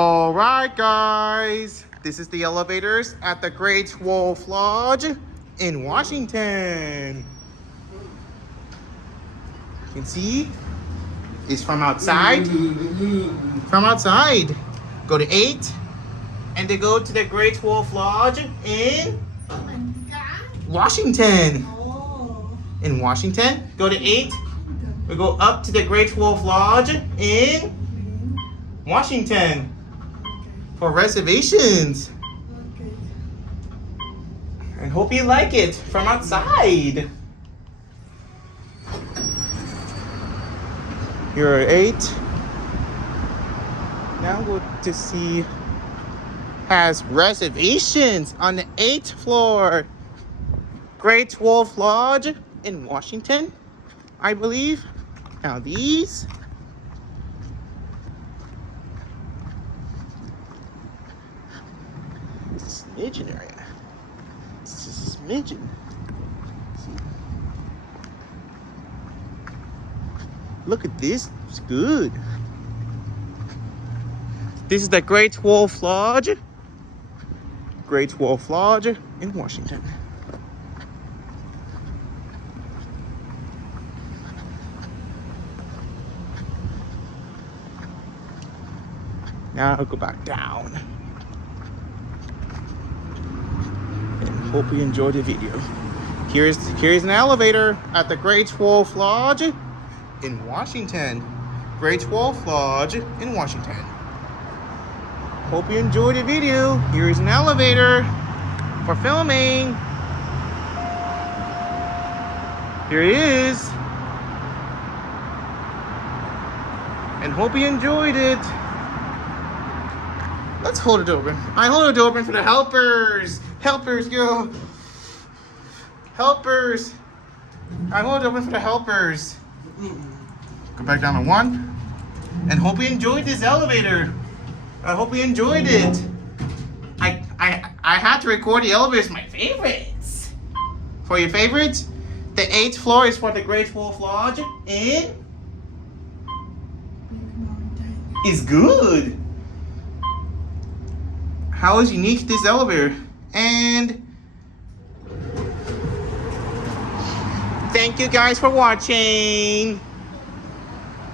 All right, guys. This is the elevators at the Great Wolf Lodge in Washington. You can see it's from outside. From outside. Go to 8 and they go to the Great Wolf Lodge in Washington. In Washington, go to 8. We go up to the Great Wolf Lodge in Washington for reservations. And hope you like it from outside. Here are 8. Now go to see has reservations on the 8th floor. Great Wolf Lodge in Washington, I believe. Now these. It's a smidgen area. It's just a smidgen. See? Look at this. It's good. This is the Great Wolf Lodge. Great Wolf Lodge in Washington. Now I'll go back down. And hope you enjoyed the video. Here's an elevator at the Great Wolf Lodge in Washington. Great Wolf Lodge in Washington. Hope you enjoyed the video. Here's an elevator for filming. Here it is. And hope you enjoyed it. Let's hold it open. I hold it open for the helpers. Helpers, yo. Helpers. I hold it open for the helpers. Go back down to 1. And hope you enjoyed this elevator. I hope you enjoyed it. I had to record the elevators, my favorites. For your favorites, the 8th floor is for the Great Wolf Lodge in is good. How is unique this elevator? And thank you guys for watching.